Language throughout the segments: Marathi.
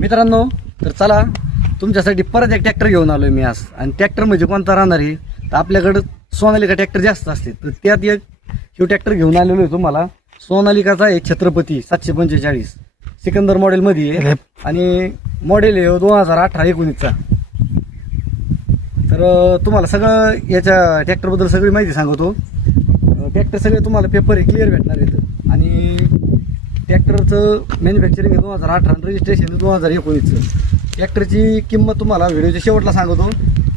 मित्रांनो, तर चला तुमच्यासाठी परत एक ट्रॅक्टर घेऊन आलोय मी आज. आणि ट्रॅक्टर म्हणजे कोणता राहणार आहे तर आपल्याकडं सोनालिका ट्रॅक्टर जास्त असते, तर त्यात एक हे ट्रॅक्टर घेऊन आलेलो आहे तुम्हाला. सोनालिकाचा आहे छत्रपती 745 सिकंदर मॉडेलमध्ये आहे आणि मॉडेल आहे 2018-19चा. तर तुम्हाला सगळं याच्या ट्रॅक्टरबद्दल सगळी माहिती सांगतो. ट्रॅक्टर सगळे तुम्हाला पेपर हे क्लिअर भेटणार आहेत आणि ट्रॅक्टरचं मॅन्युफॅक्चरिंग आहे 2018, रजिस्ट्रेशन 2019चं. ट्रॅक्टरची किंमत तुम्हाला व्हिडिओच्या शेवटला सांगतो,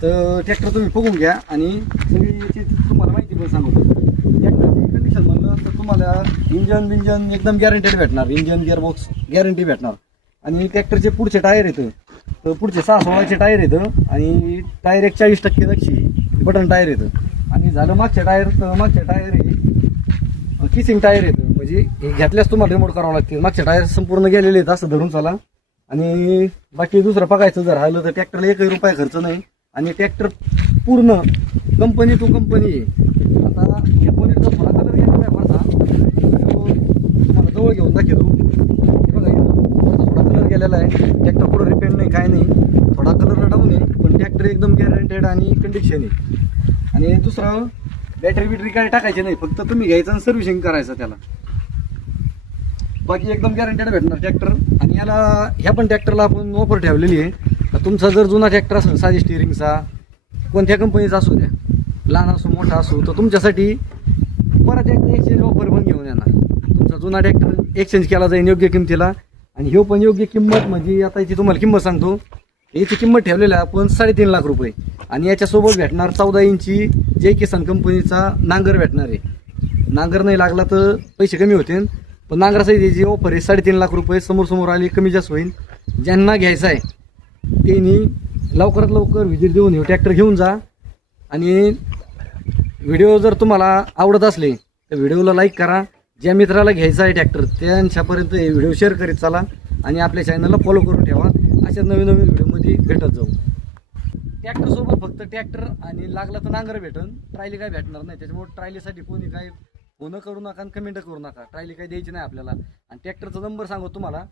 तर ट्रॅक्टर तुम्ही बघून घ्या आणि सगळी याची तुम्हाला माहिती पण सांगतो. ट्रॅक्टरची कंडिशन म्हणलं तर तुम्हाला इंजन एकदम गॅरंटेड भेटणार, इंजन गिअरबॉक्स गॅरंटी भेटणार. आणि ट्रॅक्टरचे पुढचे टायर येतं, तर पुढचे 6-16चे टायर येतं आणि टायर एक 40% नक्षी बटन टायर येतं. आणि झालं मागच्या टायर हे किसिंग टायर येतं, म्हणजे हे घेतल्यास तुम्हाला रिमोट करावं लागते. मागच्या टायर संपूर्ण गेलेले आहेत असं धरून चला. आणि बाकी दुसरं बघायचं जर राहिलं तर ट्रॅक्टरला 1 रुपया खर्च नाही आणि ट्रॅक्टर पूर्ण कंपनी टू कंपनी आहे. आता या बोनेटचा थोडा कलर गेलेला आहे बरं, तुम्हाला जवळ घेऊन दाखवतो. बघा इथं थोडा कलर गेलेला आहे. ट्रॅक्टर पुढं रिपेंट नाही काय नाही, थोडा कलर डाऊन आहे, पण ट्रॅक्टर एकदम गॅरंटेड आणि कंडिशन आहे. आणि दुसरं बॅटरी काय टाकायची नाही, फक्त तुम्ही घ्यायचं आणि सर्व्हिसिंग करायचं त्याला. बाकी एकदम गॅरंटेड भेटणार ट्रॅक्टर. आणि याला ह्या पण ट्रॅक्टरला आपण ऑफर ठेवलेली आहे. तुमचा जर जुना ट्रॅक्टर असेल साधी स्टिअरिंगचा कोणत्या कंपनीचा असू द्या, लहान असो मोठा असो, तर तुमच्यासाठी परत एकदा एक्सचेंज ऑफर पण घेऊन येणार. तुमचा जुना ट्रॅक्टर एक्सचेंज केला जाईल योग्य किमतीला. आणि ह्यो पण योग्य किंमत म्हणजे आता याची तुम्हाला किंमत सांगतो. याची किंमत ठेवलेली आहे आपण 3.5 लाख रुपये. आणि याच्यासोबत भेटणार 14 इंची जय किसान कंपनीचा नांगर भेटणार आहे. नांगर नाही लागला तर पैसे कमी होते, पण नांगरासाठी जी ऑफर आहे 3.5 लाख रुपये. समोर आली कमी जास्त होईल. ज्यांना घ्यायचा आहे त्यांनी लवकरात लवकर व्हिजिट देऊन हे ट्रॅक्टर घेऊन जा. आणि व्हिडिओ जर तुम्हाला आवडत असले तर व्हिडिओला लाईक करा. ज्या मित्राला घ्यायचा आहे ट्रॅक्टर त्यांच्यापर्यंत हे व्हिडिओ शेअर करीत चला आणि आपल्या चॅनलला फॉलो करून ठेवा. अशा नवीन व्हिडिओमध्ये भेटत जाऊ. ट्रॅक्टरसोबत फक्त ट्रॅक्टर आणि लागला तर नांगर भेटन, ट्रायली काय भेटणार नाही. त्याच्यामुळे ट्रायलीसाठी कोणी काय फोन करू नका आणि कमेंट करू नका. ट्रायली काही द्यायची नाही आपल्याला. आणि ट्रॅक्टरचा नंबर सांगू तुम्हाला.